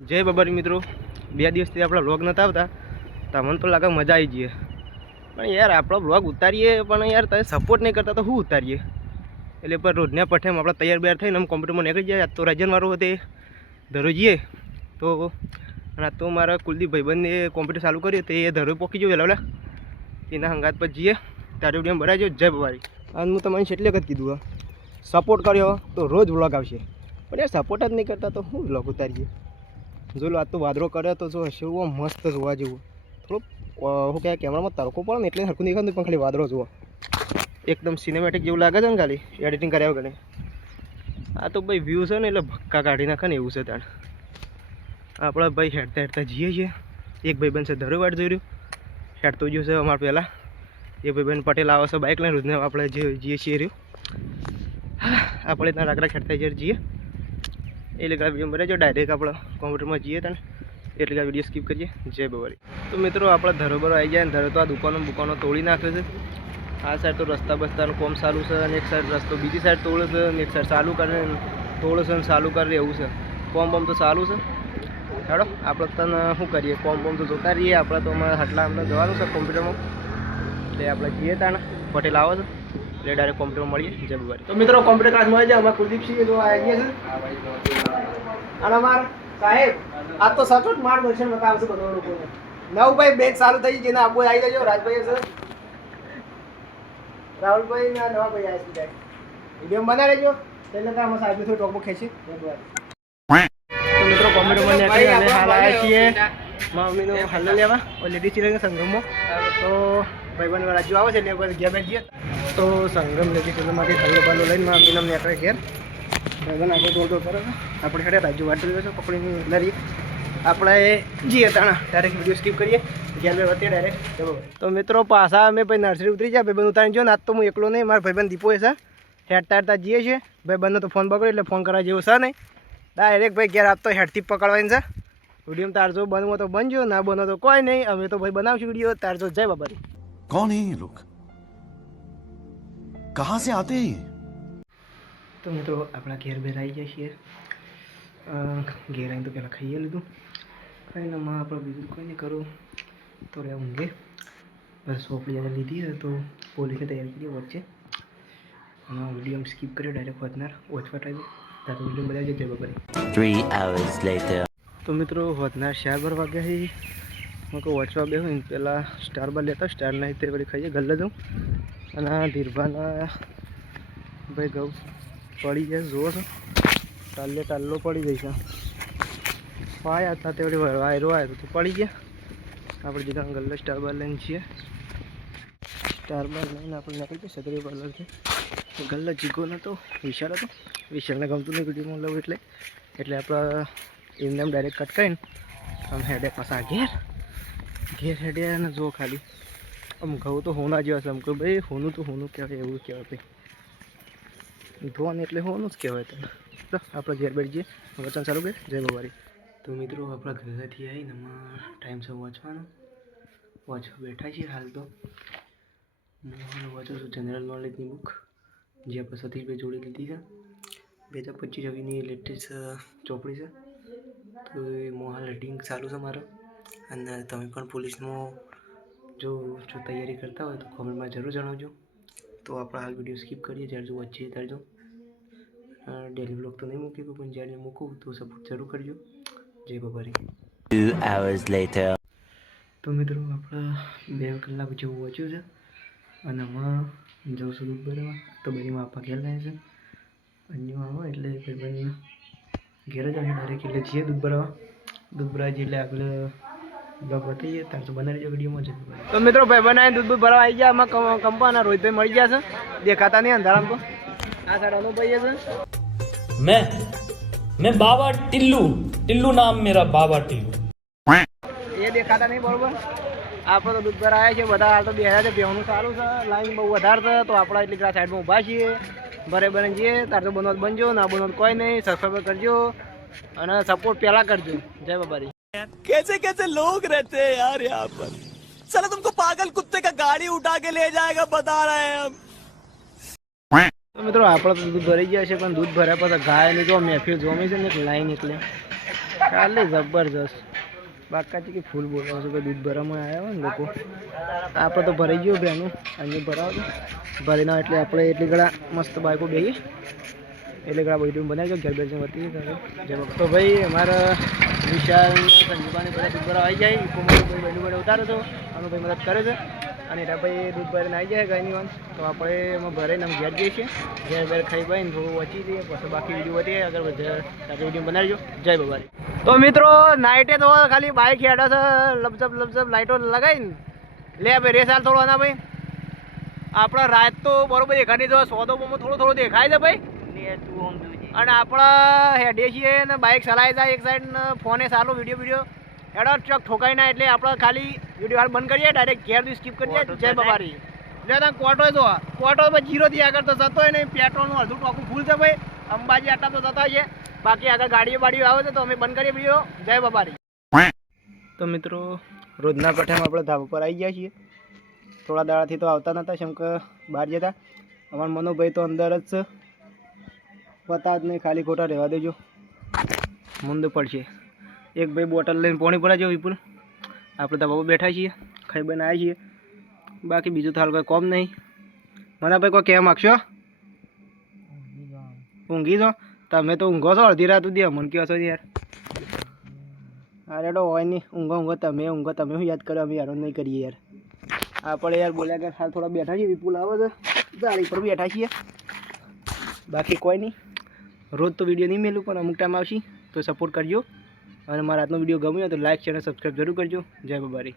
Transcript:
જય બાબારી મિત્રો, 2 દિવસથી આપણા વ્લોગ નતા આવતા. તમને તો લાગે મજા આવી જઈએ, પણ યાર આપણો વ્લોગ ઉતારીએ પણ યાર તમે સપોર્ટ નહીં કરતા તો શું ઉતારીએ. એટલે પર રોજના પઠેમ આપણે તૈયાર બેર થઈને આમ કોમ્પ્યુટરમાં નીકળી જાય. આજ તો રજનવાળો હતો ધરો જઈએ તો, અને આજ તો મારા કુલદીપ ભાઈબંધને કોમ્પ્યુટર ચાલુ કર્યું તો એ ધરો પોકી ગયો વહેલા એના હંગાત પર જઈએ તારે વિડીયો ભરાઈ જાય. જય બાબારી. અને હું તમને એટલે જ કીધું સપોર્ટ કર્યો તો રોજ વ્લોગ આવશે, પણ યાર સપોર્ટ જ નહીં કરતા તો શું વ્લોગ ઉતારીએ. જો લો આજ તો વાદળો કરે તો જો હશે એવો મસ્ત જોવા જેવું. થોડુંક શું કહે કેમેરામાં તડકો પડે ને એટલે હરખું દેખાતું પણ ખાલી વાદળો જુઓ એકદમ સિનેમેટિક જેવું લાગે છે ને ખાલી એડિટિંગ કર્યા વગર. આ તો ભાઈ વ્યૂ છે ને એટલે ભક્કા કાઢી નાખે ને એવું છે. ત્યાં આપણા ભાઈ હેડતા હેડતા જઈએ છીએ. એક ભાઈબંધ છે ધરો વાટ જોઈ રહ્યું હેડતો ગયો છે અમારે પહેલાં. એ ભાઈબંધ પટેલ આવે છે બાઇક લઈને રોજને આપણે જે જઈએ છીએ રહ્યું. આપણે ત્યાં રાકડા ખેડતા જઈએ એટલે કે વિડીયો બને જો ડાયરેક્ટ આપણે કોમ્પ્યુટરમાં જઈએ ત્યાં એટલે કે વિડીયો સ્કીપ કરીએ. જય બાબારી. તો મિત્રો આપણે ધરોબરો આવી જાય ને ધરો તો આ દુકાનો તોડી નાખે છે. આ સાઈડ તો રસ્તા બસ્તાનું કોમ ચાલુ છે અને એક સાઈડ રસ્તો બીજી સાઈડ તોડે છે અને એક સાઈડ ચાલુ કરે તોડે છે અને ચાલુ કરે એવું છે. કોમ તો ચાલુ છે. હેડો આપણે તને શું કરીએ, કોમ તો જોતા રહીએ. આપણે તો અમારે હાટલા અમને જવાનું છે કોમ્પ્યુટરમાં એટલે આપણે જઈએ ત્યાં પટેલ આવે છે એટલે ડાયરેક્ટ કોમ્પ્યુટરમાં મળીએ. જય બાબારી. તો મિત્રો કોમ્પ્યુટર ક્લાસ મળે છે અમારા કુલદીપસિંહ જો આવી ગયા છે અને અમાર સાહેબ આ તો સચોટ માર્ગદર્શન બતાવશે બધા લોકોને. નવભાઈ બેચ ચાલુ થઈ જેને આપો આવી જજો. રાજભાઈ છે, રાહુલભાઈ ના નવા ભાઈ આવી જાય વિડીયો બનાવી લેજો એટલે તો અમારા સાહેબ થોડું ટોપો ખેંચી. તો મિત્રો કોમ્પ્યુટરમાં નીકળી અને હાલ આવ્યા છીએ મમ્મીનો હાલ લેવા લેડી ચીરંગ સંગમમાં. તો ભાઈબંધ રાજુ આવે છે એટલે ઘેર બેઠીએ તો સંગમ લેડી ચીરંગમાંથી હલ્લો બાલો લઈને મમ્મીને નીકળે ઘેર. ભાઈબંધ આગળ દોડ કરે આપણે હેડે રાજુ વાટ રહ્યો છે પકડીને લરી આપણે જઈએ તાણા ડાયરેક્ટ વિડીયો સ્કીપ કરીએ. ઘેર બે વચ્ચે ડાયરેક્ટ ચલો. તો મિત્રો પાછા અમે ભાઈ નર્સરી ઉતરી જાય ભાઈબંધ ઉતારી જો ને. આજ તો હું એકલો નહીં, મારા ભાઈબંધ દીપો છે હેડતા હેડતા જઈએ છીએ. ભાઈબંધનો તો ફોન પકડ્યો એટલે ફોન કરવા જેવું છે નહીં. ડાયરેક્ટ ભાઈ ઘેર આજ તો હેડથી પકડવાની છે. વિડીયો તાર જો બનવો તો બનજો, ના બનો તો કોઈ નહીં. અમે તો ભાઈ બનાવશું વિડીયો તાર જો. જય બાબારી. कौन है ये लोग, कहाँ से आते हैं? તો મિત્રો આપણા ઘેર બેર આવી જાય છીએ. ઘેર આવીને તો પહેલાં ખાઈએ લીધું. ખાઈને આપણે બીજું કોઈ નહીં કરું તો રે ઊંઘે. બસ સોપડી આજે લીધી છે તો પોલીસને તૈયાર કરી વચ્ચે અને વિડીયો સ્કીપ કર્યો ડાયરેક્ટ વધનાર ઓછવા ટાઈમ તાર વિડીયો બધા જગ્યાએ બાબારી. 3 hours later. તો મિત્રો વધનાર 4 વાગ્યા છે. હું કહું વચવા બે હોય ને પહેલાં સ્ટાર બાર લેતા સ્ટાર નહીં તે વળી ખાઈએ ગલ્લે જાઉં. અને આ ધીરભાના ભાઈ ઘઉં પડી જાય જુઓ છો ટાલ્લો પડી જાય છે. વાયા હતા તે વળી વાયરો આવ્યો તો પડી ગયા. આપણે જીગા ગલ્લે સ્ટાર બાર લઈને છીએ. સ્ટાર બાર લઈને આપણે નીકળી ગયા છત્રી પાર્લરથી. ગલ્લે જીગો નતો વિશાલ હતો. વિશાલને ગમતું નહીં વિડીયોમાં લઉં એટલે આપણે એમને એમ ડાયરેક્ટ કટ કરીને આમ હેડે પાછા ઘેર હેડ્યા અને જો ખાલી આમ ઘઉં તો હોના જેવા છે. આમ કહું ભાઈ હોનું તો હોનું કહેવાય એવું કહેવાય ભાઈ ધોવાનું એટલે હોનું જ કહેવાય. તને તો આપણે ઘેર બેઠ જઈએ વચન ચાલુ કરે. જય બાબારી. તો મિત્રો આપણા ઘરેથી આવીને એમાં ટાઈમ છે વાંચવાનો. વાંચવા બેઠા છીએ હાલ તો. હું વાંચું છું જનરલ નોલેજની બુક જે આપણે સતીશભાઈ જોડી લીધી છે. 2025 રવિની લેટેસ્ટ ચોપડી છે. તો એ મોહાલ રીડિંગ ચાલુ છે મારે. અને તમે પણ પોલીસમાં જો તૈયારી કરતા હોય તો કોમેન્ટમાં જરૂર જણાવજો. તો આપણે હાલ વિડીયો સ્કીપ કરીએ. જ્યારે જો વચ્ચે ત્યારે જો ડેલી બ્લોગ તો નહીં મૂકી પણ જ્યારે મૂકું તો સપોર્ટ જરૂર કરજો. જય બાબારી. 2 hours later. તો મિત્રો આપણે 2 કલાક જેવું વાંચ્યું છે અને આમાં જાઉં છું દૂધ ભરવા. તો બનીમાં આપવા ઘેર લાવે છે અન્ય આવે એટલે ભાઈ ઘેર જ આવે ડાયરેક્ટ એટલે જઈએ દૂધ ભરવા જઈએ એટલે આપણે બ્લોગ બતાવીએ તાર તો બનાવી જો વિડીયોમાં જ. તો મિત્રો ભાઈ બનાવીને દૂધ ભરવા આવી ગયા. આમાં કંપાના રોહિતભાઈ મળી ગયા છે. દેખાતા નહીં અંધારામાં તો. આ સાઈડ અનુભાઈ છે. मैं बाबा टिल्लू नाम मेरा बाबा टिल्लू. એ દેખાતા નહીં બરોબર. આપણે તો દૂધ ભરા આવ્યા છે બધા. હાલ તો બેહ્યા છે. બેહવાનું સારું છે. લાઈન બહુ વધારે છે તો આપણે એટલી સાઈડમાં ઊભા છીએ. બને જઈએ તાર તો બનવા બનજો, ના બનવા કોઈ નહીં. સબસ્ક્રાઈબ કરજો અને સપોર્ટ પહેલાં કરજો. જય બાબારી. कैसे लोग रहते हैं यार यहाँ पर. साला तुमको पागल कुत्ते का गाड़ी उठा के ले जाएगा बता रहे हैं हम. તો મિત્રો આપણે તો દૂધ ભરાઈ ગયા છે પણ દૂધ ભર્યા પછી ગાય ની જો મહેફિલ જોમી છે ને લાઈન એટલે કાલે જબરજસ્ત બાકાજી કે ફૂલ બોલાવો છો કે દૂધ ભરવામાં આવ્યા હોય ને લોકો આપણે તો ભરાઈ ગયું બેનું અહીંયા ભરાવો ભરીને એટલે આપણે એટલી ઘણા મસ્ત બાઈકો બેહીએ એટલે ઘણા બધું બનાવી ગયો ઘેર બેસીને વધી જય તો ભાઈ અમારા વિશાલ સંજીવાણી બધા દૂધ ભરાવા આવી જાય ઇકોમાં ભાઈ બહેનું બહેનું ઉતારે તો આનો ભાઈ મદદ કરે છે અને એના ભાઈ દૂધ ભરીને આવી જાય ગાયની વાન તો આપણે એમાં ભરાઈને અમે ઘેર જઈએ છીએ ઘેર બેર ખાઈ ભાઈને થોડું વચી દઈએ પછી બાકી વિડીયો વધીએ આગળ વધે સાથે વિડીયો બનાવજો જય બાબારી તો મિત્રો નાઇટે તો ખાલી બાઇક હેડે છે લપઝપ લાઇટો લગાવીને લે ભાઈ રેસ હાલ થોડો ના ભાઈ આપણે રાત તો બરોબર દેખાડી દો સોદોમાં થોડું દેખાય છે ભાઈ અને આપણે હેડીએ છીએ ને બાઇક ચલાવી જાય એક સાઈડ ને ફોને સારો વિડીયો હેડો ટ્રક ઠોકાઈ ના એટલે આપણે ખાલી વિડીયો હાલ બંધ કરીએ ડાયરેક્ટ ઘેર સ્કીપ કરીએ જય બાબારી એટલે ક્વોટો જો ક્વોટો જીરો થી આગળ તો જતો હોય નહીં પેટ્રોલનું અડધું ટોકું ફૂલ છે ભાઈ અંબાજી આટલા તો જતા છે બાકી આગળ ગાડીઓ આવે છે તો અમે બંધ કરીએ વિડીયો જય બાબારી તો મિત્રો રોજના પઠામાં આપણે ધાબા પર આવી ગયા છીએ થોડા દાડાથી તો આવતા નહોતા કેમ કે બહાર જતા અમારા મનોભાઈ તો અંદર જ છે પતા જ નહીં ખાલી ખોટા રહેવા દેજો મંદ પડશે એક ભાઈ બોટલ લઈને પોણી પડાજો વિપુલ આપણે ધાબા પર બેઠા છીએ ખાઈ બને આવ્યા છીએ બાકી બીજું તો હાલ કોઈ કોમ નહીં મને ભાઈ કોઈ કહેવા માગશો ઊંઘી જાઓ તમે તો ઊંઘો છો અડધી રાત સુધી અમને કહો છો યાર અરે તો હોય નહીં ઊંઘો તમે શું યાદ કરો અમે યાર નહીં કરીએ યાર આપણે યાર બોલ્યા કે હાલ થોડા બેઠા છીએ વિપુલ આવે છે ગાડી પર બેઠા છીએ બાકી કોઈ નહીં રોજ તો વિડીયો નહીં મેલું પણ અમુક ટાઈમ આવશે તો સપોર્ટ કરજો અને મારા આજનો વિડીયો ગમ્યો તો લાઈક ચેનલ સબસ્ક્રાઈબ જરૂર કરજો જય બાબારી